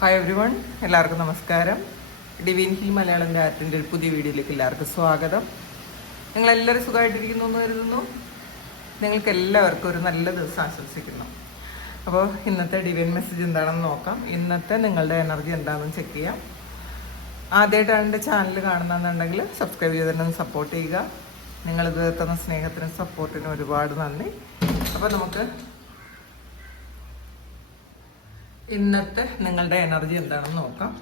Hi every one, എല്ലാവർക്കും നമസ്കാരം. Divine heal Malayalam രാത്രിൻ്റെ ഒരു പുതിയ വീഡിയോയിലേക്ക് എല്ലാവർക്കും സ്വാഗതം. നിങ്ങളെല്ലാവരും സുഖമായിട്ടിരിക്കുന്നു എന്ന് കരുതുന്നു. നിങ്ങൾക്ക് എല്ലാവർക്കും ഒരു നല്ല ദിവസം ആശംസിക്കുന്നു. അപ്പോൾ ഇന്നത്തെ ഡിവൈൻ മെസ്സേജ് എന്താണെന്ന് നോക്കാം. ഇന്നത്തെ നിങ്ങളുടെ എനർജി എന്താണെന്ന് ചെക്ക് ചെയ്യാം. ആദ്യമായിട്ടാണ് എൻ്റെ ചാനൽ കാണുന്നതെന്നുണ്ടെങ്കിൽ സബ്സ്ക്രൈബ് ചെയ്ത് തന്നെ സപ്പോർട്ട് ചെയ്യുക. നിങ്ങളിത് തന്ന സ്നേഹത്തിനും സപ്പോർട്ടിനും ഒരുപാട് നന്ദി. അപ്പോൾ നമുക്ക് ഇന്നത്തെ നിങ്ങളുടെ എനർജി എന്താണെന്ന് നോക്കാം.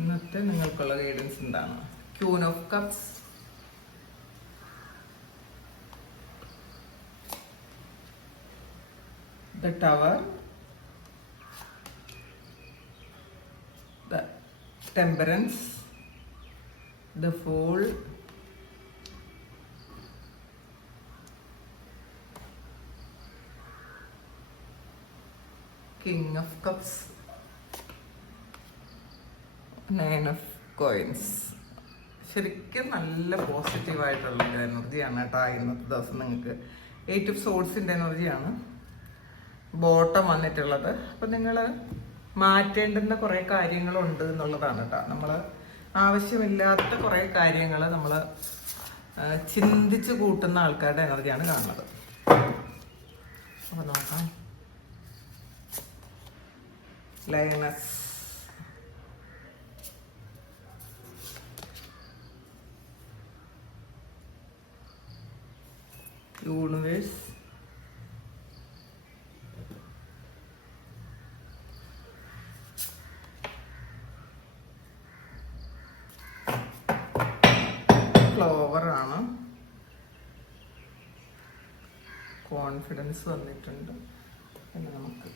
ഇന്നത്തെ നിങ്ങൾക്കുള്ള ഗൈഡൻസ് എന്താണ്? Queen of cups, the tower, the temperance, the fool, king of cups, nine of coins. ശരിക്കും നല്ല പോസിറ്റീവായിട്ടുള്ള എനർജിയാണ് കേട്ടോ ഇന്നത്തെ ദിവസം. നിങ്ങൾക്ക് 8 ഓഫ് സോഴ്സിൻ്റെ എനർജിയാണ് ബോട്ടം വന്നിട്ടുള്ളത്. അപ്പം നിങ്ങൾ മാറ്റേണ്ടുന്ന കുറേ കാര്യങ്ങളുണ്ട് എന്നുള്ളതാണ് കേട്ടോ. നമ്മൾ ആവശ്യമില്ലാത്ത കുറേ കാര്യങ്ങൾ നമ്മൾ ചിന്തിച്ച് കൂട്ടുന്ന ആൾക്കാരുടെ എനർജിയാണ് കാണുന്നത്. അപ്പോൾ നോക്കാം. ലയണസ്, യൂണിവേഴ്സ്, ഫ്ലവർ ആണ്, കോൺഫിഡൻസ് വന്നിട്ടുണ്ട്. പിന്നെ നമുക്ക്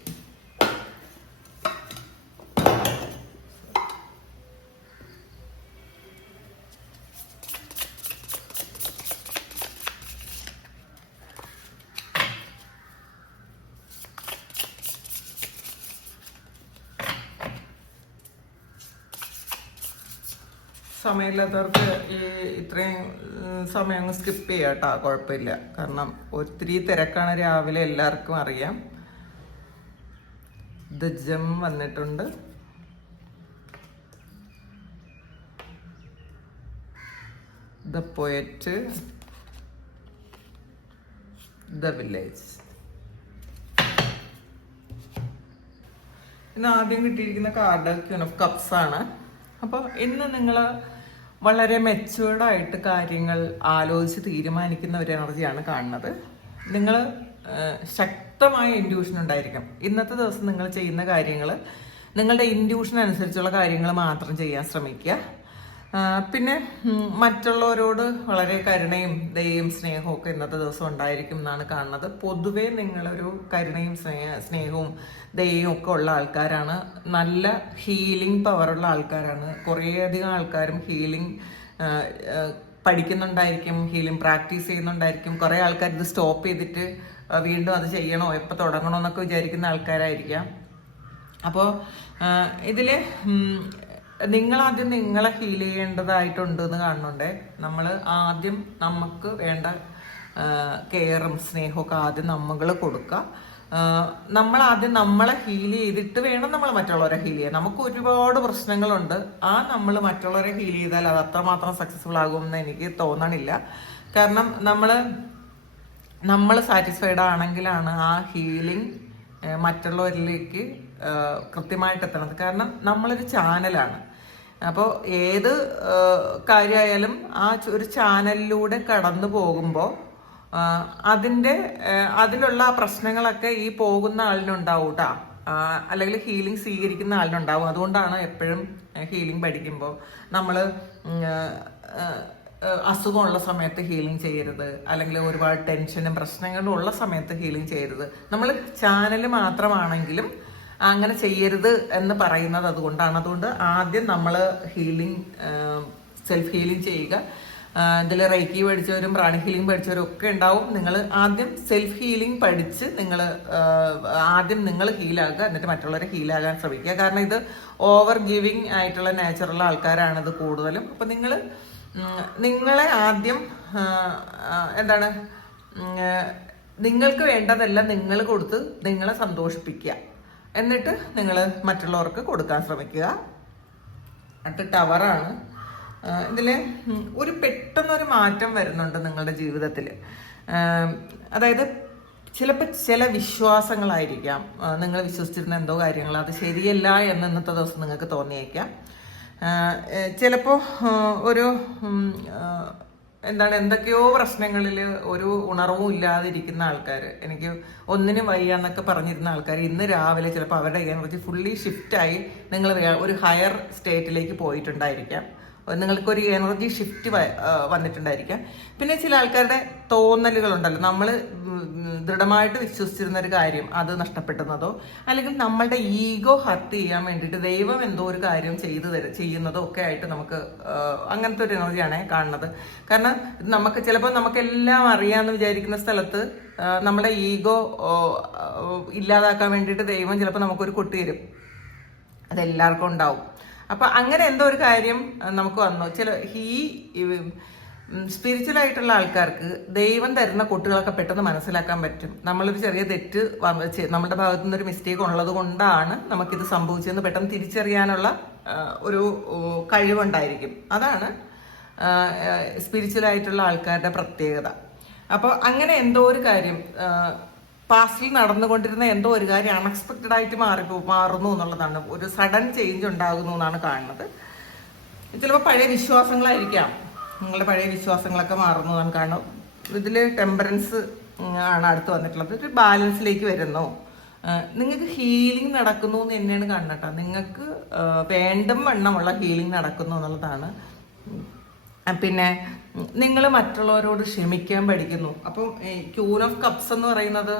സമയമില്ലാത്തവർക്ക് ഈ ഇത്രയും സമയം അങ്ങ് സ്കിപ്പ് ചെയ്യാം കേട്ടോ, കുഴപ്പമില്ല. കാരണം ഒത്തിരി തിരക്കാണ് രാവിലെ, എല്ലാവർക്കും അറിയാം. ദ ജം വന്നിട്ടുണ്ട്, ദ പോയറ്റ്, ദ വില്ലേജ്. ഇന്ന് ആദ്യം കിട്ടിയിരിക്കുന്ന കാർഡ് ക്യൂൻ ഓഫ് കപ്സ് ആണ്. അപ്പോൾ ഇന്ന് നിങ്ങൾ വളരെ മെച്ചുവേർഡായിട്ട് കാര്യങ്ങൾ ആലോചിച്ച് തീരുമാനിക്കുന്ന ഒരു എനർജിയാണ് കാണുന്നത്. നിങ്ങൾ ശക്തമായ ഇൻഡ്യൂഷൻ ഉണ്ടായിരിക്കും. ഇന്നത്തെ ദിവസം നിങ്ങൾ ചെയ്യുന്ന കാര്യങ്ങൾ നിങ്ങളുടെ ഇൻഡ്യൂഷൻ അനുസരിച്ചുള്ള കാര്യങ്ങൾ മാത്രം ചെയ്യാൻ ശ്രമിക്കുക. പിന്നെ മറ്റുള്ളവരോട് വളരെ കരുണയും ദയയും സ്നേഹവും ഒക്കെ ഇന്നത്തെ ദിവസം ഉണ്ടായിരിക്കും എന്നാണ് കാണുന്നത്. പൊതുവേ നിങ്ങളൊരു കരുണയും സ്നേഹവും ദയയും ഒക്കെ ഉള്ള ആൾക്കാരാണ്. നല്ല ഹീലിംഗ് പവറുള്ള ആൾക്കാരാണ്. കുറേയധികം ആൾക്കാരും ഹീലിംഗ് പഠിക്കുന്നുണ്ടായിരിക്കും, ഹീലിംഗ് പ്രാക്ടീസ് ചെയ്യുന്നുണ്ടായിരിക്കും. കുറേ ആൾക്കാർ ഇത് സ്റ്റോപ്പ് ചെയ്തിട്ട് വീണ്ടും അത് ചെയ്യണോ, എപ്പോൾ തുടങ്ങണോ എന്നൊക്കെ വിചാരിക്കുന്ന ആൾക്കാരായിരിക്കാം. അപ്പോൾ ഇതിൽ നിങ്ങളാദ്യം നിങ്ങളെ ഹീൽ ചെയ്യേണ്ടതായിട്ടുണ്ട് എന്ന് കാണുന്നുണ്ട്. നമ്മൾ ആദ്യം നമുക്ക് വേണ്ട കെയറും സ്നേഹമൊക്കെ ആദ്യം നമ്മൾ കൊടുക്കുക. നമ്മളാദ്യം നമ്മളെ ഹീൽ ചെയ്തിട്ട് വേണം നമ്മൾ മറ്റുള്ളവരെ ഹീൽ ചെയ്യാൻ. നമുക്ക് ഒരുപാട് പ്രശ്നങ്ങളുണ്ട്. നമ്മൾ മറ്റുള്ളവരെ ഹീൽ ചെയ്താൽ അത് അത്രമാത്രം സക്സസ്ഫുൾ ആകുമെന്ന് എനിക്ക് തോന്നണില്ല. കാരണം നമ്മൾ സാറ്റിസ്ഫൈഡ് ആണെങ്കിലാണ് ആ ഹീലിംഗ് മറ്റുള്ളവരിലേക്ക് കൃത്യമായിട്ട് എത്തണത്. കാരണം നമ്മളൊരു ചാനലാണ്. അപ്പോൾ ഏത് കാര്യമായാലും ആ ഒരു ചാനലിലൂടെ കടന്നു പോകുമ്പോൾ അതിലുള്ള പ്രശ്നങ്ങളൊക്കെ ഈ പോകുന്ന ആളിനുണ്ടാവും കേട്ടോ. അല്ലെങ്കിൽ ഹീലിംഗ് സ്വീകരിക്കുന്ന ആളിനുണ്ടാവും. അതുകൊണ്ടാണ് എപ്പോഴും ഹീലിംഗ് പഠിക്കുമ്പോൾ നമ്മൾ അസുഖമുള്ള സമയത്ത് ഹീലിംഗ് ചെയ്യരുത്, അല്ലെങ്കിൽ ഒരുപാട് ടെൻഷനും പ്രശ്നങ്ങളും ഉള്ള സമയത്ത് ഹീലിംഗ് ചെയ്യരുത്. നമ്മൾ ചാനൽ മാത്രമാണെങ്കിലും അങ്ങനെ ചെയ്യരുത് എന്ന് പറയുന്നത് അതുകൊണ്ടാണ്. അതുകൊണ്ട് ആദ്യം നമ്മൾ ഹീലിംഗ്, സെൽഫ് ഹീലിംഗ് ചെയ്യുക. ഇതിൽ റൈക്കി പഠിച്ചവരും പ്രാണി ഹീലിംഗ് പഠിച്ചവരും ഒക്കെ ഉണ്ടാവും. നിങ്ങൾ ആദ്യം സെൽഫ് ഹീലിംഗ് പഠിച്ച് ആദ്യം നിങ്ങൾ ഹീലാകുക, എന്നിട്ട് മറ്റുള്ളവരെ ഹീലാകാൻ ശ്രമിക്കുക. കാരണം ഇത് ഓവർ ഗിവിങ് ആയിട്ടുള്ള നേച്ചറുള്ള ആൾക്കാരാണ് ഇത് കൂടുതലും. അപ്പം നിങ്ങളെ ആദ്യം എന്താണ്, നിങ്ങൾക്ക് വേണ്ടതെല്ലാം നിങ്ങൾ കൊടുത്ത് നിങ്ങളെ സന്തോഷിപ്പിക്കുക, എന്നിട്ട് നിങ്ങൾ മറ്റുള്ളവർക്ക് കൊടുക്കാൻ ശ്രമിക്കുക. എന്നിട്ട് ടവറാണ് ഇതിൽ പെട്ടെന്നൊരു മാറ്റം വരുന്നുണ്ട് നിങ്ങളുടെ ജീവിതത്തിൽ. അതായത് ചിലപ്പോൾ ചില വിശ്വാസങ്ങളായിരിക്കാം, നിങ്ങൾ വിശ്വസിച്ചിരുന്ന എന്തോ കാര്യങ്ങൾ അത് ശരിയല്ല എന്ന് ഇന്നത്തെ ദിവസം നിങ്ങൾക്ക് തോന്നിയേക്കാം. ചിലപ്പോൾ ഒരു എന്തൊക്കെയോ പ്രശ്നങ്ങളിൽ ഒരു ഉണർവും ഇല്ലാതിരിക്കുന്ന ആൾക്കാർ, എനിക്ക് ഒന്നിനും വയ്യ എന്നൊക്കെ പറഞ്ഞിരുന്ന ആൾക്കാർ ഇന്ന് രാവിലെ ചിലപ്പോൾ അവരുടെ എനർജി ഫുള്ളി ഷിഫ്റ്റായി നിങ്ങൾ ഒരു ഹയർ സ്റ്റേറ്റിലേക്ക് പോയിട്ടുണ്ടായിരിക്കാം. നിങ്ങൾക്കൊരു എനർജി ഷിഫ്റ്റ് വന്നിട്ടുണ്ടായിരിക്കാം. പിന്നെ ചില ആൾക്കാരുടെ തോന്നലുകളുണ്ടല്ലോ, നമ്മൾ ദൃഢമായിട്ട് വിശ്വസിച്ചിരുന്ന ഒരു കാര്യം അത് നഷ്ടപ്പെടുന്നതോ, അല്ലെങ്കിൽ നമ്മളുടെ ഈഗോ ഹർട്ട് ചെയ്യാൻ വേണ്ടിയിട്ട് ദൈവം എന്തോ ഒരു കാര്യം ചെയ്യുന്നതോ ഒക്കെ ആയിട്ട് നമുക്ക് അങ്ങനത്തെ ഒരു എനർജിയാണ് കാണുന്നത്. കാരണം ചിലപ്പോൾ നമുക്കെല്ലാം അറിയാമെന്ന് വിചാരിക്കുന്ന സ്ഥലത്ത് നമ്മുടെ ഈഗോ ഇല്ലാതാക്കാൻ വേണ്ടിയിട്ട് ദൈവം ചിലപ്പോൾ നമുക്കൊരു കൊട്ടി തരും. അതെല്ലാവർക്കും ഉണ്ടാവും. അപ്പൊ അങ്ങനെ എന്തോ ഒരു കാര്യം നമുക്ക് വന്നു. സ്പിരിച്വൽ ആയിട്ടുള്ള ആൾക്കാർക്ക് ദൈവം തരുന്ന കൊട്ടുകളൊക്കെ പെട്ടെന്ന് മനസ്സിലാക്കാൻ പറ്റും. നമ്മളൊരു ചെറിയ തെറ്റ് നമ്മുടെ ഭാഗത്തു നിന്നൊരു മിസ്റ്റേക്ക് ഉള്ളത് കൊണ്ടാണ് നമുക്കിത് സംഭവിച്ചതെന്ന് പെട്ടെന്ന് തിരിച്ചറിയാനുള്ള ഒരു കഴിവുണ്ടായിരിക്കും. അതാണ് സ്പിരിച്വൽ ആയിട്ടുള്ള ആൾക്കാരുടെ പ്രത്യേകത. അപ്പോൾ അങ്ങനെ എന്തോ ഒരു കാര്യം പാസ്റ്റിൽ നടന്നുകൊണ്ടിരുന്ന എന്തോ ഒരു കാര്യം അൺഎക്സ്പെക്റ്റഡ് ആയിട്ട് മാറുന്നു എന്നുള്ളതാണ്. ഒരു സഡൻ ചേഞ്ച് ഉണ്ടാകുന്നു എന്നാണ് കാണുന്നത്. ചിലപ്പോൾ പഴയ വിശ്വാസങ്ങളായിരിക്കാം, നിങ്ങളുടെ പഴയ വിശ്വാസങ്ങളൊക്കെ മാറുന്നു എന്നാണ് കാണുന്നത്. ഇതിൽ ടെമ്പറൻസ് ആണ് അടുത്ത് വന്നിട്ടുള്ളത്. ഒരു ബാലൻസിലേക്ക് വരുന്നു. നിങ്ങൾക്ക് ഹീലിംഗ് നടക്കുന്നു എന്ന് തന്നെയാണ് കാണുന്നത്. നിങ്ങൾക്ക് വേണ്ടും വണ്ണമുള്ള ഹീലിംഗ് നടക്കുന്നു എന്നുള്ളതാണ്. പിന്നെ നിങ്ങൾ മറ്റുള്ളവരോട് ക്ഷമിക്കാൻ പഠിക്കുന്നു. അപ്പം ക്യൂൻ ഓഫ് കപ്സ് എന്ന് പറയുന്നത്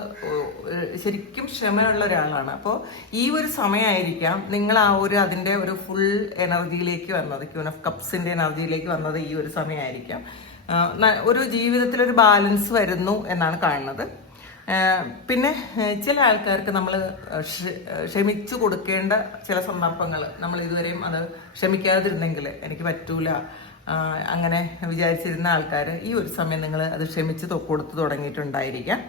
ശരിക്കും ക്ഷമയുള്ള ഒരാളാണ്. അപ്പോൾ ഈ ഒരു സമയമായിരിക്കാം നിങ്ങൾ അതിൻ്റെ ഒരു ഫുൾ എനർജിയിലേക്ക് വന്നത്, ക്യൂൻ ഓഫ് കപ്സിൻ്റെ എനർജിയിലേക്ക് വന്നത് ഈ ഒരു സമയമായിരിക്കാം. ഒരു ജീവിതത്തിലൊരു ബാലൻസ് വരുന്നു എന്നാണ് കാണുന്നത്. പിന്നെ ചില ആൾക്കാർക്ക് നമ്മൾ ക്ഷമിച്ചു കൊടുക്കേണ്ട ചില സന്ദർഭങ്ങൾ, നമ്മൾ ഇതുവരെയും അത് ക്ഷമിക്കാതിരുന്നെങ്കിൽ എനിക്ക് പറ്റൂല അങ്ങനെ വിചാരിച്ചിരുന്ന ആൾക്കാർ ഈ ഒരു സമയം നിങ്ങൾ അത് ക്ഷമിച്ച് കൊടുത്തു തുടങ്ങിയിട്ടുണ്ടായിരിക്കാം.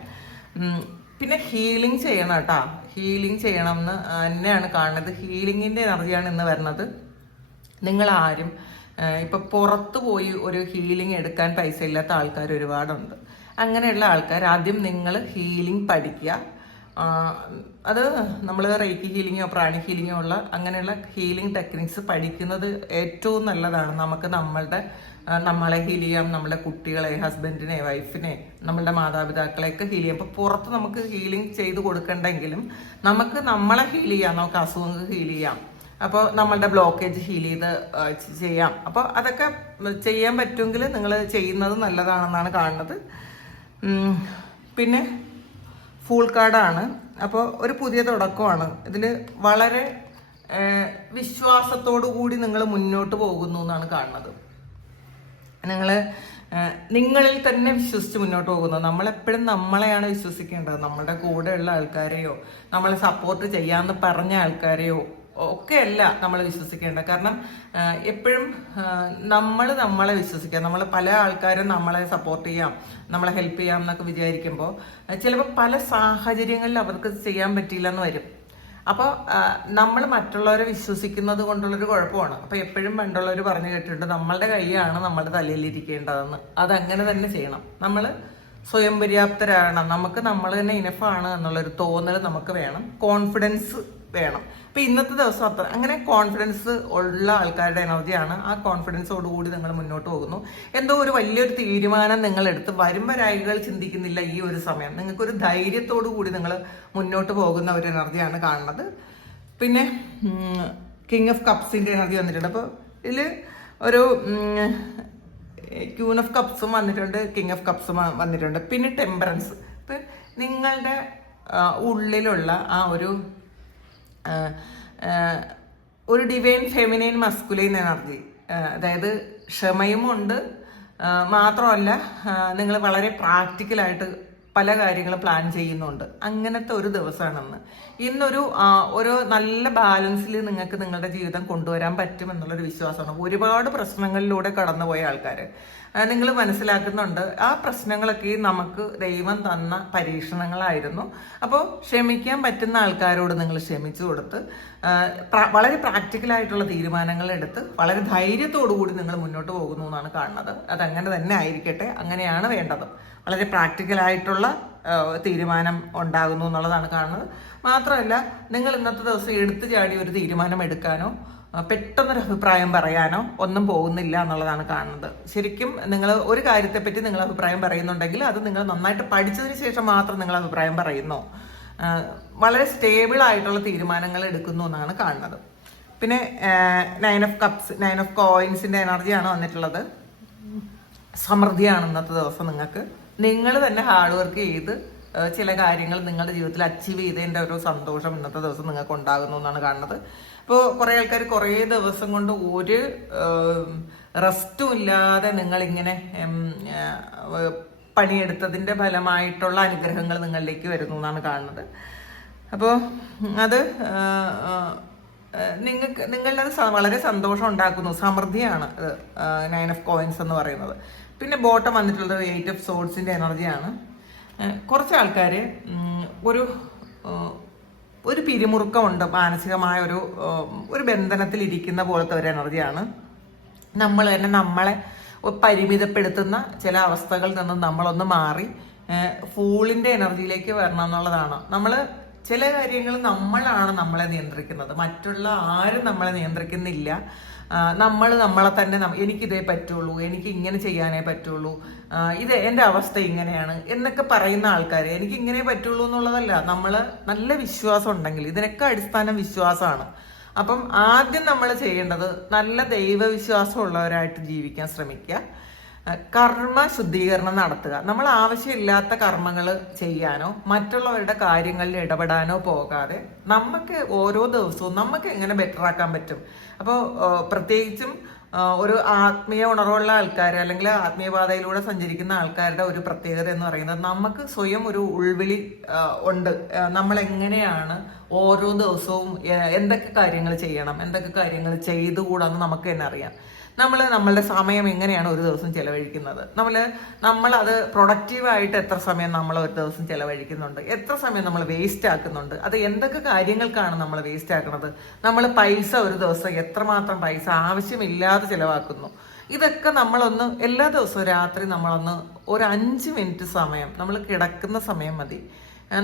പിന്നെ ഹീലിംഗ് ചെയ്യണം കേട്ടോ. ഹീലിംഗ് ചെയ്യണം എന്ന് തന്നെയാണ് കാണുന്നത്. ഹീലിങ്ങിൻ്റെ എനർജിയാണ് ഇന്ന് വരുന്നത്. നിങ്ങളാരും ഇപ്പം പുറത്ത് പോയി ഒരു ഹീലിംഗ് എടുക്കാൻ പൈസ ഇല്ലാത്ത ആൾക്കാർ ഒരുപാടുണ്ട്. അങ്ങനെയുള്ള ആൾക്കാർ ആദ്യം നിങ്ങൾ ഹീലിംഗ് പഠിക്കുക. അത് നമ്മൾ റേക്കി ഹീലിങ്ങോ പ്രാണി ഹീലിങ്ങോ ഉള്ള അങ്ങനെയുള്ള ഹീലിംഗ് ടെക്നിക്സ് പഠിക്കുന്നത് ഏറ്റവും നല്ലതാണ്. നമുക്ക് നമ്മളെ ഹീൽ ചെയ്യാം, നമ്മുടെ കുട്ടികളെ, ഹസ്ബൻഡിനെ, വൈഫിനെ, നമ്മളുടെ മാതാപിതാക്കളെയൊക്കെ ഹീൽ ചെയ്യാം. അപ്പോൾ പുറത്ത് നമുക്ക് ഹീലിംഗ് ചെയ്ത് കൊടുക്കണ്ടെങ്കിലും നമുക്ക് നമ്മളെ ഹീൽ ചെയ്യാം, നമുക്ക് അസുഖങ്ങൾ ഹീൽ ചെയ്യാം. അപ്പോൾ നമ്മളുടെ ബ്ലോക്കേജ് ഹീൽ ചെയ്യാം. അപ്പോൾ അതൊക്കെ ചെയ്യാൻ പറ്റുമെങ്കിൽ നിങ്ങൾ ചെയ്യുന്നത് നല്ലതാണെന്നാണ് കാണുന്നത്. പിന്നെ ഫൂൾ കാർഡാണ്. അപ്പോൾ ഒരു പുതിയ തുടക്കമാണ്. ഇതിൽ വളരെ വിശ്വാസത്തോടു കൂടി നിങ്ങൾ മുന്നോട്ട് പോകുന്നു എന്നാണ് കാണുന്നത്. നിങ്ങളിൽ തന്നെ വിശ്വസിച്ച് മുന്നോട്ട് പോകുന്നു. നമ്മളെപ്പോഴും നമ്മളെയാണ് വിശ്വസിക്കേണ്ടത്. നമ്മുടെ കൂടെയുള്ള ആൾക്കാരെയോ നമ്മളെ സപ്പോർട്ട് ചെയ്യാമെന്ന് പറഞ്ഞ ആൾക്കാരെയോ ഒക്കെയല്ല നമ്മൾ വിശ്വസിക്കേണ്ടത്. കാരണം എപ്പോഴും നമ്മളെ വിശ്വസിക്കുക. നമ്മൾ പല ആൾക്കാരും നമ്മളെ സപ്പോർട്ട് ചെയ്യാം, നമ്മളെ ഹെൽപ്പ് ചെയ്യാം എന്നൊക്കെ വിചാരിക്കുമ്പോൾ ചിലപ്പോൾ പല സാഹചര്യങ്ങളിൽ അവർക്ക് ചെയ്യാൻ പറ്റിയില്ല എന്ന് വരും. അപ്പോൾ നമ്മൾ മറ്റുള്ളവരെ വിശ്വസിക്കുന്നത് കൊണ്ടുള്ളൊരു കുഴപ്പമാണ്. അപ്പോൾ എപ്പോഴും പണ്ടുള്ളവർ പറഞ്ഞു കേട്ടിട്ടുണ്ട്, നമ്മളുടെ കൈയാണ് നമ്മുടെ തലയിലിരിക്കേണ്ടതെന്ന്. അതങ്ങനെ തന്നെ ചെയ്യണം. നമ്മൾ സ്വയം പര്യാപ്തരാകണം. നമുക്ക് നമ്മൾ തന്നെ ഇനഫാണ് എന്നുള്ളൊരു തോന്നൽ നമുക്ക് വേണം. കോൺഫിഡൻസ് വേണം. അപ്പം ഇന്നത്തെ ദിവസം അങ്ങനെ കോൺഫിഡൻസ് ഉള്ള ആൾക്കാരുടെ എനർജിയാണ്. ആ കോൺഫിഡൻസോടുകൂടി നിങ്ങൾ മുന്നോട്ട് പോകുന്നു. എന്തോ ഒരു വലിയൊരു തീരുമാനം നിങ്ങളെടുത്ത് വരുംവരായികൾ ചിന്തിക്കുന്നില്ല. ഈ ഒരു സമയം നിങ്ങൾക്കൊരു ധൈര്യത്തോടു കൂടി നിങ്ങൾ മുന്നോട്ട് പോകുന്ന ഒരു എനർജിയാണ് കാണുന്നത്. പിന്നെ കിങ് ഓഫ് കപ്സിൻ്റെ എനർജി വന്നിട്ടുണ്ട്. അപ്പോൾ ഇതിൽ ഒരു ക്യൂൻ ഓഫ് കപ്സും വന്നിട്ടുണ്ട്, കിങ് ഓഫ് കപ്സും വന്നിട്ടുണ്ട്. പിന്നെ ടെമ്പറൻസ്. ഇപ്പം നിങ്ങളുടെ ഉള്ളിലുള്ള ആ ഒരു ഡിവൈൻ ഫെമിനൈൻ മസ്കുലൈൻ എനർജി, അതായത് ക്ഷമയുമുണ്ട്, മാത്രമല്ല നിങ്ങൾ വളരെ പ്രാക്ടിക്കലായിട്ട് പല കാര്യങ്ങളും പ്ലാൻ ചെയ്യുന്നുണ്ട്. അങ്ങനത്തെ ഒരു ദിവസമാണെന്ന്. ഒരു നല്ല ബാലൻസിൽ നിങ്ങൾക്ക് നിങ്ങളുടെ ജീവിതം കൊണ്ടുവരാൻ പറ്റും എന്നുള്ളൊരു വിശ്വാസമാണ്. ഒരുപാട് പ്രശ്നങ്ങളിലൂടെ കടന്നുപോയ ആൾക്കാർ നിങ്ങൾ മനസ്സിലാക്കുന്നുണ്ട്, ആ പ്രശ്നങ്ങളൊക്കെ നമുക്ക് ദൈവം തന്ന പരീക്ഷണങ്ങളായിരുന്നു. അപ്പോൾ ക്ഷമിക്കാൻ പറ്റുന്ന ആൾക്കാരോട് നിങ്ങൾ ക്ഷമിച്ചു കൊടുത്ത് വളരെ പ്രാക്ടിക്കലായിട്ടുള്ള തീരുമാനങ്ങൾ എടുത്ത് വളരെ ധൈര്യത്തോടു കൂടി നിങ്ങൾ മുന്നോട്ട് പോകുന്നു എന്നാണ് കാണുന്നത്. അതങ്ങനെ തന്നെ ആയിരിക്കട്ടെ, അങ്ങനെയാണ് വേണ്ടത്. വളരെ പ്രാക്ടിക്കലായിട്ടുള്ള തീരുമാനം ഉണ്ടാകുന്നു എന്നുള്ളതാണ് കാണുന്നത്. മാത്രമല്ല, നിങ്ങൾ ഇന്നത്തെ ദിവസം എടുത്തു ചാടി ഒരു തീരുമാനം എടുക്കാനോ പെട്ടെന്നൊരു അഭിപ്രായം പറയാനോ ഒന്നും പോകുന്നില്ല എന്നുള്ളതാണ് കാണുന്നത്. ശരിക്കും നിങ്ങൾ ഒരു കാര്യത്തെപ്പറ്റി നിങ്ങൾ അഭിപ്രായം പറയുന്നുണ്ടെങ്കിൽ അത് നിങ്ങൾ നന്നായിട്ട് പഠിച്ചതിന് ശേഷം മാത്രം നിങ്ങൾ അഭിപ്രായം പറയുന്നു. വളരെ സ്റ്റേബിൾ ആയിട്ടുള്ള തീരുമാനങ്ങൾ എടുക്കുന്നു എന്നാണ് കാണുന്നത്. പിന്നെ 9 ഓഫ് കപ്സ്, 9 ഓഫ് കോയിൻസിന്റെ എനർജിയാണ് വന്നിട്ടുള്ളത്. സമൃദ്ധിയാണ് ഇന്നത്തെ ദിവസം. നിങ്ങൾ തന്നെ ഹാർഡ് വർക്ക് ചെയ്ത് ചില കാര്യങ്ങൾ നിങ്ങളുടെ ജീവിതത്തിൽ അച്ചീവ് ചെയ്തതിൻ്റെ ഒരു സന്തോഷം ഇന്നത്തെ ദിവസം നിങ്ങൾക്ക് ഉണ്ടാകുന്നു എന്നാണ് കാണുന്നത്. ഇപ്പോൾ കുറേ ആൾക്കാർ കുറേ ദിവസം കൊണ്ട് ഒരു റെസ്റ്റും ഇല്ലാതെ നിങ്ങളിങ്ങനെ പണിയെടുത്തതിൻ്റെ ഫലമായിട്ടുള്ള അനുഗ്രഹങ്ങൾ നിങ്ങളിലേക്ക് വരുന്നു എന്നാണ് കാണുന്നത്. അപ്പോൾ അത് നിങ്ങളുടെ വളരെ സന്തോഷം ഉണ്ടാക്കുന്നു. സമൃദ്ധിയാണ് 9 ഓഫ് കോയിൻസ് എന്ന് പറയുന്നത്. പിന്നെ ബോട്ടം വന്നിട്ടുള്ളത് 8 ഓഫ് സോഡ്സിൻ്റെ എനർജിയാണ്. കുറച്ച് ആൾക്കാർ ഒരു പിരിമുറുക്കമുണ്ട്, മാനസികമായ ഒരു ബന്ധനത്തിലിരിക്കുന്ന പോലത്തെ ഒരു എനർജിയാണ്. നമ്മൾ തന്നെ നമ്മളെ പരിമിതപ്പെടുത്തുന്ന ചില അവസ്ഥകളിൽ നിന്നും നമ്മളൊന്ന് മാറി ഫൂളിൻ്റെ എനർജിയിലേക്ക് വരണം എന്നുള്ളതാണ്. ചില കാര്യങ്ങൾ നമ്മളാണ് നമ്മളെ നിയന്ത്രിക്കുന്നത്, മറ്റുള്ള ആരും നമ്മളെ നിയന്ത്രിക്കുന്നില്ല. നമ്മളെ തന്നെ എനിക്കിതേ പറ്റുള്ളൂ, എനിക്ക് ഇങ്ങനെ ചെയ്യാനേ പറ്റുള്ളൂ, ഇത് എൻ്റെ അവസ്ഥ ഇങ്ങനെയാണ് എന്നൊക്കെ പറയുന്ന ആൾക്കാർ എനിക്ക് ഇങ്ങനെ പറ്റുള്ളൂ എന്നുള്ളതല്ല. നല്ല വിശ്വാസം ഉണ്ടെങ്കിൽ, ഇതിനൊക്കെ അടിസ്ഥാനം വിശ്വാസമാണ്. അപ്പം ആദ്യം നമ്മൾ ചെയ്യേണ്ടത് നല്ല ദൈവവിശ്വാസമുള്ളവരായിട്ട് ജീവിക്കാൻ ശ്രമിക്കുക. കർമ്മ ശുദ്ധീകരണം നടത്തുക. നമ്മൾ ആവശ്യമില്ലാത്ത കർമ്മങ്ങൾ ചെയ്യാനോ മറ്റുള്ളവരുടെ കാര്യങ്ങളിൽ ഇടപെടാനോ പോകാതെ നമുക്ക് ഓരോ ദിവസവും നമുക്ക് എങ്ങനെ ബെറ്റർ ആക്കാൻ പറ്റും. അപ്പോൾ പ്രത്യേകിച്ചും ഒരു ആത്മീയ ഉണർവുള്ള ആൾക്കാർ അല്ലെങ്കിൽ ആത്മീയപാതയിലൂടെ സഞ്ചരിക്കുന്ന ആൾക്കാരുടെ ഒരു പ്രത്യേകത എന്ന് പറയുന്നത് നമുക്ക് സ്വയം ഒരു ഉൾവിളി ഉണ്ട്. നമ്മൾ എങ്ങനെയാണ് ഓരോ ദിവസവും എന്തൊക്കെ കാര്യങ്ങൾ ചെയ്യണം, എന്തൊക്കെ കാര്യങ്ങൾ ചെയ്തുകൂടാന്ന് നമുക്ക് തന്നെ അറിയാം. നമ്മളുടെ സമയം എങ്ങനെയാണ് ഒരു ദിവസം ചെലവഴിക്കുന്നത്, നമ്മളത് പ്രൊഡക്റ്റീവായിട്ട് എത്ര സമയം നമ്മൾ ഒരു ദിവസം ചെലവഴിക്കുന്നുണ്ട്, എത്ര സമയം നമ്മൾ വേസ്റ്റ് ആക്കുന്നുണ്ട്, അത് എന്തൊക്കെ കാര്യങ്ങൾക്കാണ് നമ്മൾ വേസ്റ്റ് ആക്കുന്നത്, നമ്മൾ പൈസ ഒരു ദിവസം എത്രമാത്രം പൈസ ആവശ്യമില്ലാതെ ചിലവാക്കുന്നു. ഇതൊക്കെ എല്ലാ ദിവസവും രാത്രി ഒരു 5 മിനിറ്റ് സമയം, നമ്മൾ കിടക്കുന്ന സമയം മതി,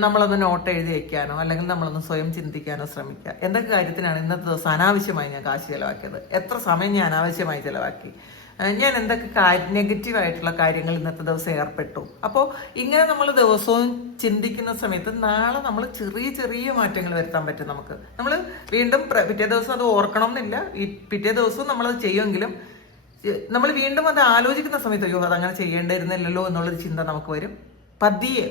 നമ്മളൊന്ന് നോട്ട് എഴുതി വയ്ക്കാനോ അല്ലെങ്കിൽ നമ്മളൊന്ന് സ്വയം ചിന്തിക്കാനോ ശ്രമിക്കുക. എന്തൊക്കെ കാര്യത്തിനാണ് ഇന്നത്തെ ദിവസം അനാവശ്യമായി ഞാൻ കാശ് ചിലവാക്കിയത്, എത്ര സമയം ഞാൻ അനാവശ്യമായി ചിലവാക്കി, ഞാൻ എന്തൊക്കെ നെഗറ്റീവായിട്ടുള്ള കാര്യങ്ങൾ ഇന്നത്തെ ദിവസം ഏർപ്പെട്ടു. അപ്പോൾ ഇങ്ങനെ നമ്മൾ ദിവസവും ചിന്തിക്കുന്ന സമയത്ത് നാളെ നമ്മൾ ചെറിയ ചെറിയ മാറ്റങ്ങൾ വരുത്താൻ പറ്റും. നമ്മൾ വീണ്ടും പിറ്റേ ദിവസം അത് ഓർക്കണം എന്നില്ല, പിറ്റേ ദിവസവും നമ്മളത് ചെയ്യുമെങ്കിലും നമ്മൾ വീണ്ടും അത് ആലോചിക്കുന്ന സമയത്ത് അയ്യോ അതങ്ങനെ ചെയ്യേണ്ടിയിരുന്നില്ലല്ലോ എന്നുള്ളൊരു ചിന്ത നമുക്ക് വരും.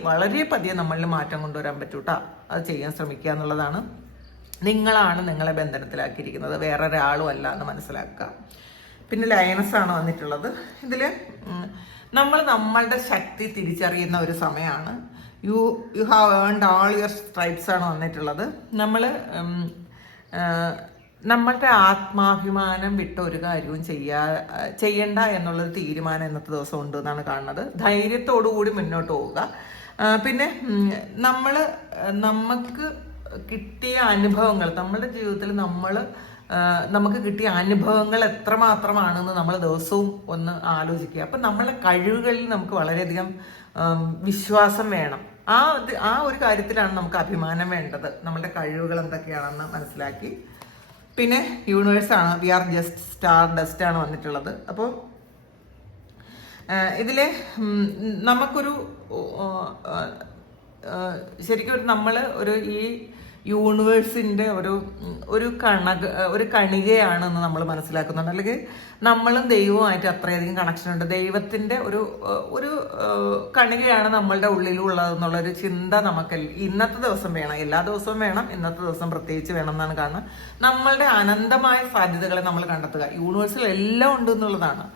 വളരെ പതിയെ നമ്മളിൽ മാറ്റം കൊണ്ടുവരാൻ പറ്റൂട്ടാ. അത് ചെയ്യാൻ ശ്രമിക്കുക എന്നുള്ളതാണ്. നിങ്ങളാണ് നിങ്ങളെ ബന്ധനത്തിലാക്കിയിരിക്കുന്നത്, വേറെ ഒരാളും അല്ല എന്ന് മനസ്സിലാക്കുക. പിന്നെ ലയനസ് ആണ് വന്നിട്ടുള്ളത്. ഇതിൽ നമ്മളുടെ ശക്തി തിരിച്ചറിയുന്ന ഒരു സമയമാണ്. You have earned all your stripes ആണ് വന്നിട്ടുള്ളത്. നമ്മളുടെ ആത്മാഭിമാനം വിട്ട ഒരു കാര്യവും ചെയ്യണ്ട എന്നുള്ളൊരു തീരുമാനം ഇന്നത്തെ ദിവസം ഉണ്ട് എന്നാണ് കാണുന്നത്. ധൈര്യത്തോടു കൂടി മുന്നോട്ട് പോവുക. പിന്നെ നമുക്ക് കിട്ടിയ അനുഭവങ്ങൾ, നമ്മുടെ ജീവിതത്തിൽ നമുക്ക് കിട്ടിയ അനുഭവങ്ങൾ എത്രമാത്രമാണെന്ന് നമ്മൾ ദിവസവും ഒന്ന് ആലോചിക്കുക. അപ്പം നമ്മളെ കഴിവുകളിൽ നമുക്ക് വളരെയധികം വിശ്വാസം വേണം. ആ ഒരു കാര്യത്തിലാണ് നമുക്ക് അഭിമാനം വേണ്ടത്. നമ്മളുടെ കഴിവുകൾ എന്തൊക്കെയാണെന്ന് മനസ്സിലാക്കി. പിന്നെ യൂണിവേഴ്സാണ്, we are just star dust ആണ് വന്നിട്ടുള്ളത്. അപ്പോൾ ഇതിൽ നമുക്കൊരു ശരിക്കും ഈ യൂണിവേഴ്സിന്റെ ഒരു കണികയാണെന്ന് നമ്മൾ മനസ്സിലാക്കുന്നുണ്ട്. അല്ലെങ്കിൽ നമ്മളും ദൈവവുമായിട്ട് അത്രയധികം കണക്ഷൻ ഉണ്ട്. ദൈവത്തിന്റെ ഒരു കണികയാണ് നമ്മളുടെ ഉള്ളിലുള്ളതെന്നുള്ളൊരു ചിന്ത നമുക്ക് ഇന്നത്തെ ദിവസം വേണം. എല്ലാ ദിവസവും വേണം, ഇന്നത്തെ ദിവസം പ്രത്യേകിച്ച് വേണം എന്നാണ് കാണുന്നത്. നമ്മളുടെ അനന്തമായ സാധ്യതകളെ നമ്മൾ കണ്ടെത്തുക. യൂണിവേഴ്സിൽ എല്ലാം ഉണ്ട് എന്നുള്ളതാണ്.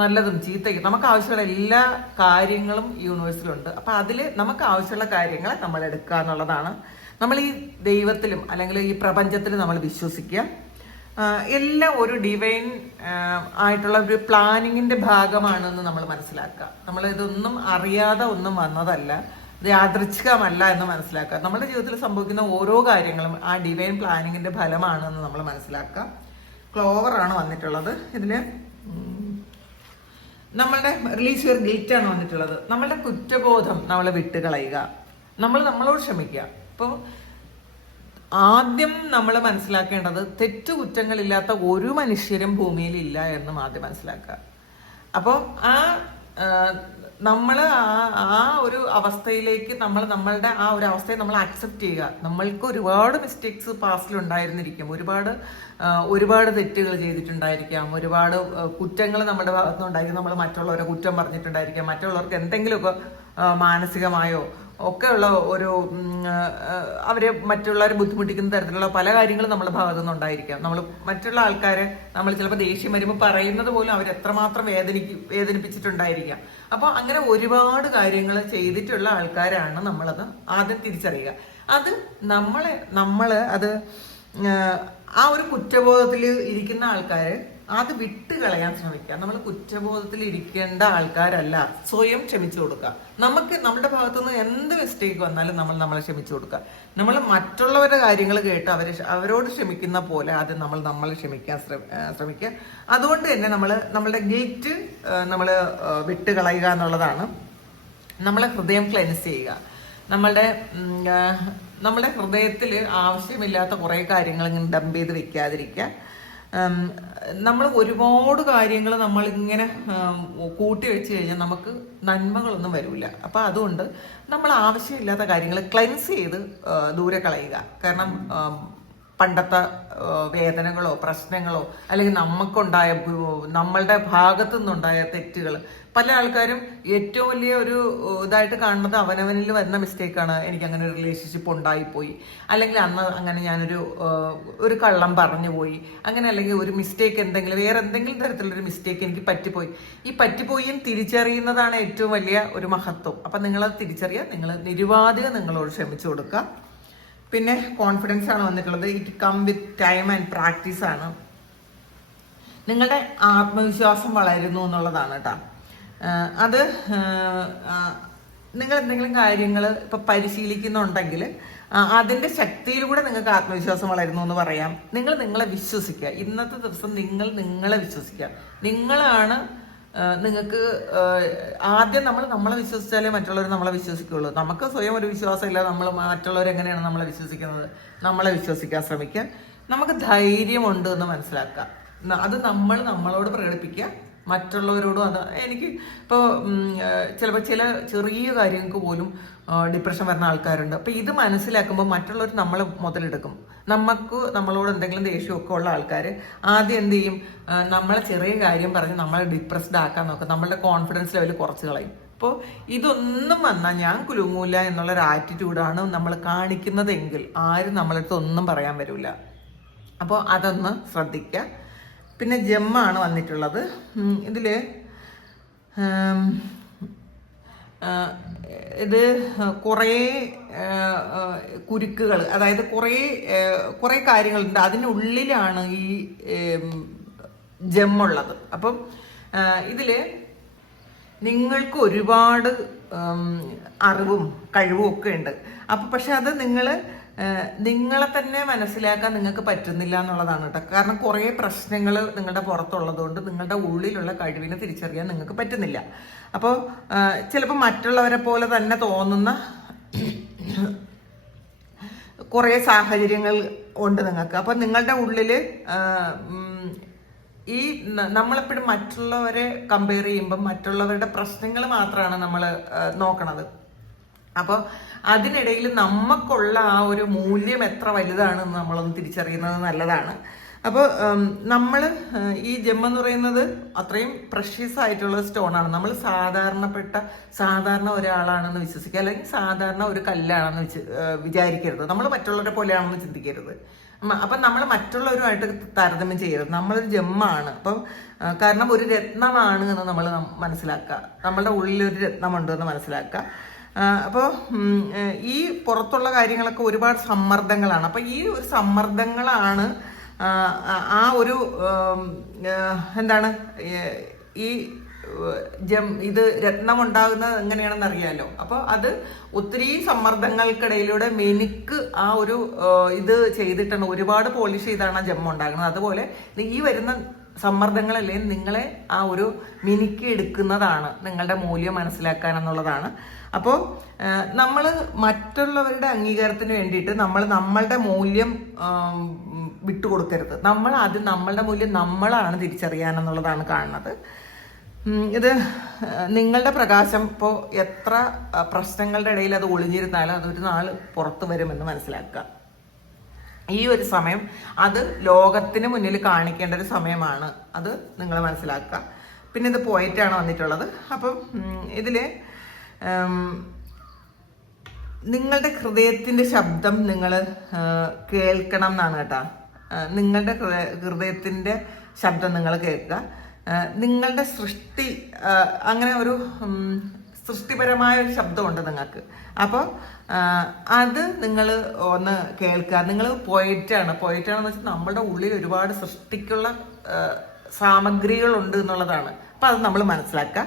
നല്ലതും ചീത്തയും നമുക്ക് ആവശ്യമുള്ള എല്ലാ കാര്യങ്ങളും യൂണിവേഴ്സിലുണ്ട്. അപ്പൊ അതിൽ നമുക്ക് ആവശ്യമുള്ള കാര്യങ്ങളെ നമ്മൾ എടുക്കുക എന്നുള്ളതാണ്. നമ്മൾ ഈ ദൈവത്തിലും അല്ലെങ്കിൽ ഈ പ്രപഞ്ചത്തിലും നമ്മൾ വിശ്വസിക്കുക. എല്ലാം ഒരു ഡിവൈൻ ആയിട്ടുള്ള ഒരു പ്ലാനിങ്ങിന്റെ ഭാഗമാണെന്ന് നമ്മൾ മനസ്സിലാക്കുക. നമ്മൾ ഇതൊന്നും അറിയാതെ ഒന്നും വന്നതല്ല, ഇത് യാദൃച്ഛികമല്ല എന്ന് മനസ്സിലാക്കുക. നമ്മുടെ ജീവിതത്തിൽ സംഭവിക്കുന്ന ഓരോ കാര്യങ്ങളും ആ ഡിവൈൻ പ്ലാനിങ്ങിന്റെ ഫലമാണെന്ന് നമ്മൾ മനസ്സിലാക്കുക. ക്ലോവറാണ് വന്നിട്ടുള്ളത്. ഇതില് നമ്മളുടെ റിലീസ് യുവർ ഗിൽറ്റ് ആണ് വന്നിട്ടുള്ളത്. നമ്മളുടെ കുറ്റബോധം നമ്മളെ വിട്ടുകളയുക, നമ്മളോട് ക്ഷമിക്കുക. അപ്പോൾ ആദ്യം നമ്മൾ മനസ്സിലാക്കേണ്ടത് തെറ്റുകുറ്റങ്ങളില്ലാത്ത ഒരു മനുഷ്യരും ഭൂമിയിൽ ഇല്ല എന്നും ആദ്യം മനസ്സിലാക്കുക. അപ്പോൾ നമ്മൾ ആ ഒരു അവസ്ഥയിലേക്ക് നമ്മളുടെ ആ ഒരു അവസ്ഥയെ നമ്മൾ അക്സെപ്റ്റ് ചെയ്യുക. നമ്മൾക്ക് ഒരുപാട് മിസ്റ്റേക്സ് പാസ്റ്റിൽ ഉണ്ടായിരുന്നിരിക്കും, ഒരുപാട് തെറ്റുകൾ ചെയ്തിട്ടുണ്ടായിരിക്കാം, ഒരുപാട് കുറ്റങ്ങൾ നമ്മുടെ ഭാഗത്തുനിന്നുണ്ടായിരിക്കും. നമ്മൾ മറ്റുള്ളവരെ കുറ്റം പറഞ്ഞിട്ടുണ്ടായിരിക്കാം, മറ്റുള്ളവർക്ക് എന്തെങ്കിലുമൊക്കെ മാനസികമായോ ഒക്കെ ഉള്ള അവരെ മറ്റുള്ളവരെ ബുദ്ധിമുട്ടിക്കുന്ന തരത്തിലുള്ള പല കാര്യങ്ങളും നമ്മുടെ ഭാഗത്തു നിന്നുണ്ടായിരിക്കാം. നമ്മൾ മറ്റുള്ള ആൾക്കാരെ നമ്മൾ ചിലപ്പോൾ ദേഷ്യം വരുമ്പോൾ പറയുന്നത് പോലും അവരെത്രമാത്രം വേദനിപ്പിച്ചിട്ടുണ്ടായിരിക്കാം. അപ്പോൾ അങ്ങനെ ഒരുപാട് കാര്യങ്ങൾ ചെയ്തിട്ടുള്ള ആൾക്കാരാണ് നമ്മളത് ആദ്യം തിരിച്ചറിയുക. അത് നമ്മൾ അത് ആ ഒരു കുറ്റബോധത്തിൽ ഇരിക്കുന്ന ആൾക്കാര് അത് വിട്ടുകളയാൻ ശ്രമിക്കുക. നമ്മൾ കുറ്റബോധത്തിൽ ഇരിക്കേണ്ട ആൾക്കാരല്ല. സ്വയം ക്ഷമിച്ചു കൊടുക്കുക. നമുക്ക് നമ്മുടെ ഭാഗത്തുനിന്ന് എന്ത് മിസ്റ്റേക്ക് വന്നാലും നമ്മളെ ക്ഷമിച്ചു കൊടുക്കുക. നമ്മൾ മറ്റുള്ളവരുടെ കാര്യങ്ങൾ കേട്ട് അവരോട് ക്ഷമിക്കുന്ന പോലെ ആദ്യം നമ്മൾ ക്ഷമിക്കാൻ ശ്രമിക്കുക. അതുകൊണ്ട് തന്നെ നമ്മളുടെ ഗിൽറ്റ് നമ്മൾ വിട്ടുകളയുക എന്നുള്ളതാണ്. നമ്മളെ ഹൃദയം ക്ലെൻസ് ചെയ്യുക. നമ്മുടെ ഹൃദയത്തിൽ ആവശ്യമില്ലാത്ത കുറേ കാര്യങ്ങൾ ഇങ്ങനെ ഡംപ് ചെയ്ത് വെക്കാതിരിക്കുക. നമ്മൾ ഒരുപാട് കാര്യങ്ങൾ നമ്മളിങ്ങനെ കൂട്ടി വെച്ച് കഴിഞ്ഞാൽ നമുക്ക് നന്മകളൊന്നും വരില്ല. അപ്പം അതുകൊണ്ട് നമ്മൾ ആവശ്യമില്ലാത്ത കാര്യങ്ങൾ ക്ലെൻസ് ചെയ്ത് ദൂരെ കളയുക. കാരണം പണ്ടത്തെ വേദനകളോ പ്രശ്നങ്ങളോ അല്ലെങ്കിൽ നമ്മളുടെ ഭാഗത്തു നിന്നുണ്ടായ തെറ്റുകൾ, പല ആൾക്കാരും ഏറ്റവും വലിയ ഒരു ഇതായിട്ട് കാണുന്നത് അവനവനിൽ വരുന്ന മിസ്റ്റേക്കാണ്. എനിക്ക് അങ്ങനെ ഒരു റിലേഷൻഷിപ്പ് ഉണ്ടായിപ്പോയി, അല്ലെങ്കിൽ അന്ന് അങ്ങനെ ഞാനൊരു കള്ളം പറഞ്ഞു പോയി, അങ്ങനെ അല്ലെങ്കിൽ ഒരു മിസ്റ്റേക്ക് വേറെ എന്തെങ്കിലും തരത്തിലൊരു മിസ്റ്റേക്ക് എനിക്ക് പറ്റിപ്പോയി. ഈ പറ്റിപ്പോയും തിരിച്ചറിയുന്നതാണ് ഏറ്റവും വലിയ ഒരു മഹത്വം. അപ്പം നിങ്ങളത് തിരിച്ചറിയുക, നിങ്ങൾ നിരുപാധികം നിങ്ങളോട് ക്ഷമിച്ചു കൊടുക്കുക. പിന്നെ കോൺഫിഡൻസ് ആണ് വന്നിട്ടുള്ളത്. It come with time and practice ആണ്. നിങ്ങളുടെ ആത്മവിശ്വാസം വളരുന്നു എന്നുള്ളതാണ് കേട്ടോ. അത് നിങ്ങൾ എന്തെങ്കിലും കാര്യങ്ങൾ ഇപ്പം പരിശീലിക്കുന്നുണ്ടെങ്കിൽ അതിൻ്റെ ശക്തിയിലൂടെ നിങ്ങൾക്ക് ആത്മവിശ്വാസം വളരുന്നു എന്ന് പറയാം. നിങ്ങളെ വിശ്വസിക്കുക. ഇന്നത്തെ ദിവസം നിങ്ങളെ വിശ്വസിക്കുക. നിങ്ങളാണ് നിങ്ങൾക്ക് ആദ്യം നമ്മളെ വിശ്വസിച്ചാലേ മറ്റുള്ളവർ നമ്മളെ വിശ്വസിക്കുകയുള്ളൂ. നമുക്ക് സ്വയം ഒരു വിശ്വാസമില്ല, നമ്മൾ മറ്റുള്ളവർ എങ്ങനെയാണ് നമ്മളെ വിശ്വസിക്കുന്നത്. നമ്മളെ വിശ്വസിക്കാൻ ശ്രമിക്കുക. നമുക്ക് ധൈര്യമുണ്ട് എന്ന് മനസ്സിലാക്കുക. അത് നമ്മളോട് പ്രകടിപ്പിക്കുക, മറ്റുള്ളവരോടും. അത് എനിക്ക് ഇപ്പോൾ ചിലപ്പോൾ ചില ചെറിയ കാര്യങ്ങൾക്ക് പോലും ഡിപ്രഷൻ വരുന്ന ആൾക്കാരുണ്ട്. അപ്പം ഇത് മനസ്സിലാക്കുമ്പോൾ മറ്റുള്ളവർ നമ്മളെ മുതലെടുക്കും. നമ്മളോട് എന്തെങ്കിലും ദേഷ്യമൊക്കെ ഉള്ള ആൾക്കാർ ആദ്യം എന്ത് ചെയ്യും, നമ്മളെ ചെറിയ കാര്യം പറഞ്ഞ് നമ്മളെ ഡിപ്രസ്ഡ് ആക്കാൻ നോക്കും. നമ്മളുടെ കോൺഫിഡൻസ് ലെവൽ കുറച്ച് കളയും. അപ്പോൾ ഇതൊന്നും വന്നാൽ ഞാൻ കുലുങ്ങൂല എന്നുള്ളൊരു ആറ്റിറ്റ്യൂഡാണ് നമ്മൾ കാണിക്കുന്നതെങ്കിൽ ആരും നമ്മളടുത്ത് ഒന്നും പറയാൻ വരില്ല. അപ്പോൾ അതൊന്ന് ശ്രദ്ധിക്കുക. പിന്നെ ജെമ്മാണ് വന്നിട്ടുള്ളത്. ഇതിൽ ഇത് കുറേ കുരുക്കുകൾ, അതായത് കുറേ കാര്യങ്ങളുണ്ട്. അതിനുള്ളിലാണ് ഈ ജെമ്മുള്ളത്. അപ്പം ഇതിൽ നിങ്ങൾക്ക് ഒരുപാട് അറിവും കഴിവും ഒക്കെ ഉണ്ട്. അപ്പം പക്ഷെ അത് നിങ്ങളെ തന്നെ മനസ്സിലാക്കാൻ നിങ്ങൾക്ക് പറ്റുന്നില്ല എന്നുള്ളതാണ് കേട്ടോ. കാരണം കുറേ പ്രശ്നങ്ങൾ നിങ്ങളുടെ പുറത്തുള്ളത് കൊണ്ട് നിങ്ങളുടെ ഉള്ളിലുള്ള കഴിവിനെ തിരിച്ചറിയാൻ നിങ്ങൾക്ക് പറ്റുന്നില്ല. അപ്പോൾ ചിലപ്പോൾ മറ്റുള്ളവരെ പോലെ തന്നെ തോന്നുന്ന കുറേ സാഹചര്യങ്ങൾ ഉണ്ട് നിങ്ങൾക്ക്. അപ്പം നിങ്ങളുടെ ഉള്ളിൽ നമ്മളെപ്പോഴും മറ്റുള്ളവരെ കമ്പയർ ചെയ്യുമ്പം മറ്റുള്ളവരുടെ പ്രശ്നങ്ങൾ മാത്രമാണ് നമ്മൾ നോക്കണത്. അപ്പോൾ അതിനിടയിൽ നമുക്കുള്ള ആ ഒരു മൂല്യം എത്ര വലുതാണെന്ന് നമ്മളൊന്ന് തിരിച്ചറിയുന്നത് നല്ലതാണ്. അപ്പോൾ നമ്മൾ ഈ ജെം എന്ന് പറയുന്നത് അത്രയും പ്രഷ്യസ് ആയിട്ടുള്ള സ്റ്റോണാണ്. നമ്മൾ സാധാരണ ഒരാളാണെന്ന് വിശ്വസിക്കുക, അല്ലെങ്കിൽ സാധാരണ ഒരു കല്ലാണെന്ന് വിചാരിക്കരുത്. നമ്മൾ മറ്റുള്ളവരെ പോലെയാണെന്ന് ചിന്തിക്കരുത്. അപ്പം നമ്മൾ മറ്റുള്ളവരുമായിട്ട് താരതമ്യം ചെയ്യരുത്. നമ്മളൊരു ജെമ്മാണ്. അപ്പം കാരണം ഒരു രത്നമാണ് എന്ന് നമ്മൾ മനസ്സിലാക്കുക. നമ്മളുടെ ഉള്ളിലൊരു രത്നമുണ്ട് എന്ന് മനസ്സിലാക്കുക. അപ്പോൾ ഈ പുറത്തുള്ള കാര്യങ്ങളൊക്കെ ഒരുപാട് സമ്മർദ്ദങ്ങളാണ്. അപ്പം ഈ ഒരു സമ്മർദ്ദങ്ങളാണ് ആ ഒരു എന്താണ് ഈ ഇത് രത്നമുണ്ടാകുന്നത് എങ്ങനെയാണെന്ന് അറിയാലോ. അപ്പോൾ അത് ഒത്തിരി സമ്മർദ്ദങ്ങൾക്കിടയിലൂടെ മിനുക്ക് ആ ഒരു ഇത് ചെയ്തിട്ടാണ്, ഒരുപാട് പോളിഷ് ചെയ്താണ് ആ ജെം ഉണ്ടാകുന്നത്. അതുപോലെ ഈ വരുന്ന സമ്മർദ്ദങ്ങളല്ലേ നിങ്ങളെ ആ ഒരു മിനുക്കി എടുക്കുന്നതാണ്, നിങ്ങളുടെ മൂല്യം മനസ്സിലാക്കാൻ എന്നുള്ളതാണ്. അപ്പോൾ നമ്മൾ മറ്റുള്ളവരുടെ അംഗീകാരത്തിന് വേണ്ടിയിട്ട് നമ്മളുടെ മൂല്യം വിട്ടുകൊടുക്കരുത്. നമ്മളുടെ മൂല്യം നമ്മളാണ് തിരിച്ചറിയാനെന്നുള്ളതാണ് കാണുന്നത്. ഇത് നിങ്ങളുടെ പ്രകാശം ഇപ്പോൾ എത്ര പ്രശ്നങ്ങളുടെ ഇടയിൽ അത് ഒളിഞ്ഞിരുന്നാലും അതൊരു നാൾ പുറത്തു വരുമെന്ന് മനസ്സിലാക്കുക. ഈ ഒരു സമയം അത് ലോകത്തിന് മുന്നിൽ കാണിക്കേണ്ട ഒരു സമയമാണ്. അത് നിങ്ങൾ മനസ്സിലാക്കുക. പിന്നെ ഇത് പോയിട്ടാണ് വന്നിട്ടുള്ളത്. അപ്പം ഇതിൽ നിങ്ങളുടെ ഹൃദയത്തിൻ്റെ ശബ്ദം നിങ്ങൾ കേൾക്കണം എന്നാണ് കേട്ടോ. നിങ്ങളുടെ ഹൃദയത്തിൻ്റെ ശബ്ദം നിങ്ങൾ കേൾക്കുക. നിങ്ങളുടെ സൃഷ്ടി, അങ്ങനെ ഒരു സൃഷ്ടിപരമായ ഒരു ശബ്ദമുണ്ട് നിങ്ങൾക്ക്. അപ്പോൾ അത് നിങ്ങൾ ഒന്ന് കേൾക്കുക. നിങ്ങൾ പോയിട്ടാണെന്ന് വെച്ചാൽ നമ്മളുടെ ഉള്ളിൽ ഒരുപാട് സൃഷ്ടിക്കുള്ള സാമഗ്രികളുണ്ട് എന്നുള്ളതാണ്. അപ്പം അത് നമ്മൾ മനസ്സിലാക്കുക.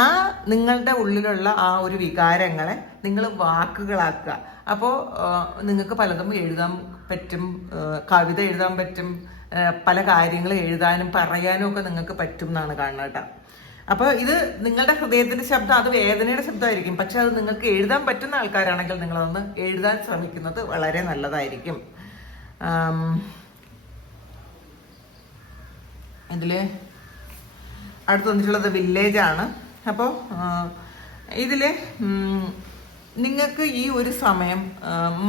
ആ നിങ്ങളുടെ ഉള്ളിലുള്ള ആ ഒരു വികാരങ്ങളെ നിങ്ങൾ വാക്കുകളാക്കുക. അപ്പോൾ നിങ്ങൾക്ക് പലതും എഴുതാൻ പറ്റും, കവിത എഴുതാൻ പറ്റും, പല കാര്യങ്ങൾ എഴുതാനും പറയാനും ഒക്കെ നിങ്ങൾക്ക് പറ്റും എന്നാണ് കാണുന്നത് കേട്ടോ. അപ്പോൾ ഇത് നിങ്ങളുടെ ഹൃദയത്തിന്റെ ശബ്ദം, അത് വേദനയുടെ ശബ്ദമായിരിക്കും. പക്ഷെ അത് നിങ്ങൾക്ക് എഴുതാൻ പറ്റുന്ന ആൾക്കാരാണെങ്കിൽ നിങ്ങളതൊന്ന് എഴുതാൻ ശ്രമിക്കുന്നത് വളരെ നല്ലതായിരിക്കും. ഇതിൽ അടുത്ത് വന്നിട്ടുള്ളത് വില്ലേജാണ്. അപ്പോൾ ഇതിൽ നിങ്ങൾക്ക് ഈ ഒരു സമയം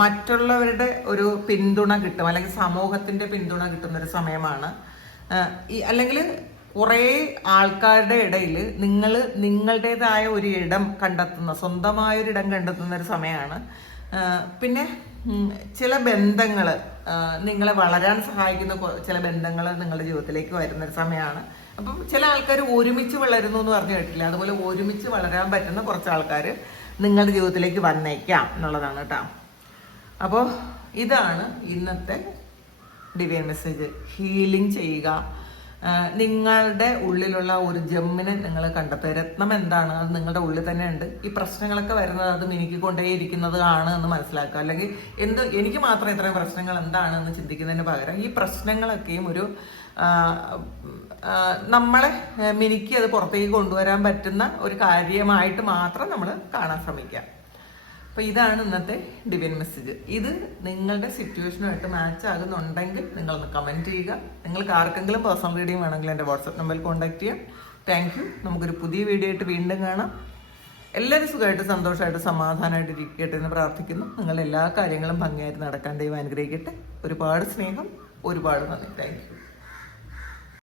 മറ്റുള്ളവരുടെ ഒരു പിന്തുണ കിട്ടും, അല്ലെങ്കിൽ സമൂഹത്തിന്റെ പിന്തുണ കിട്ടുന്നൊരു സമയമാണ്. അല്ലെങ്കിൽ കുറേ ആൾക്കാരുടെ ഇടയിൽ നിങ്ങളുടേതായ ഒരു ഇടം കണ്ടെത്തുന്ന, സ്വന്തമായൊരിടം കണ്ടെത്തുന്ന ഒരു സമയമാണ്. പിന്നെ ചില ബന്ധങ്ങൾ, നിങ്ങളെ വളരാൻ സഹായിക്കുന്ന ചില ബന്ധങ്ങൾ നിങ്ങളുടെ ജീവിതത്തിലേക്ക് വരുന്നൊരു സമയമാണ്. അപ്പം ചില ആൾക്കാർ ഒരുമിച്ച് വളരുന്നു എന്ന് പറഞ്ഞു കേട്ടില്ല, അതുപോലെ ഒരുമിച്ച് വളരാൻ പറ്റുന്ന കുറച്ച് ആൾക്കാർ നിങ്ങളുടെ ജീവിതത്തിലേക്ക് വന്നേക്കാം എന്നുള്ളതാണ് കേട്ടോ. അപ്പോൾ ഇതാണ് ഇന്നത്തെ ഡിവൈൻ മെസ്സേജ്. ഹീലിംഗ് ചെയ്യുക. നിങ്ങളുടെ ഉള്ളിലുള്ള ഒരു ജെമ്മിനെ നിങ്ങൾ കണ്ടെത്തുക. രത്നം എന്താണ്, അത് നിങ്ങളുടെ ഉള്ളിൽ തന്നെ ഉണ്ട്. ഈ പ്രശ്നങ്ങളൊക്കെ വരുന്നത് അത് മിനുക്കിക്കൊണ്ടേയിരിക്കുന്നത് ആണ് എന്ന് മനസ്സിലാക്കുക. അല്ലെങ്കിൽ എനിക്ക് മാത്രം ഇത്രയും പ്രശ്നങ്ങൾ എന്താണെന്ന് ചിന്തിക്കുന്നതിന് പകരം ഈ പ്രശ്നങ്ങളൊക്കെയും ഒരു നമ്മളെ മിനുക്കി അത് പുറത്തേക്ക് കൊണ്ടുവരാൻ പറ്റുന്ന ഒരു കാര്യമായിട്ട് മാത്രം നമ്മൾ കാണാൻ ശ്രമിക്കാം. അപ്പോൾ ഇതാണ് ഇന്നത്തെ ഡിവൈൻ മെസ്സേജ്. ഇത് നിങ്ങളുടെ സിറ്റുവേഷനുമായിട്ട് മാച്ച് ആകുന്നുണ്ടെങ്കിൽ നിങ്ങളൊന്ന് കമൻറ്റ് ചെയ്യുക. നിങ്ങൾക്ക് ആർക്കെങ്കിലും പേഴ്സണൽ റീഡിംഗ് വേണമെങ്കിൽ എൻ്റെ വാട്സപ്പ് നമ്പറിൽ കോൺടാക്ട് ചെയ്യാം. Thank you. നമുക്കൊരു പുതിയ വീഡിയോ ആയിട്ട് വീണ്ടും കാണാം. എല്ലാവരും സുഖമായിട്ട് സന്തോഷമായിട്ട് സമാധാനമായിട്ട് ഇരിക്കട്ടെ എന്ന് പ്രാർത്ഥിക്കുന്നു. നിങ്ങളുടെ എല്ലാ കാര്യങ്ങളും ഭംഗിയായിട്ട് നടക്കാൻ ദൈവം അനുഗ്രഹിക്കട്ടെ. ഒരുപാട് സ്നേഹം, ഒരുപാട് നന്ദി. Thank you.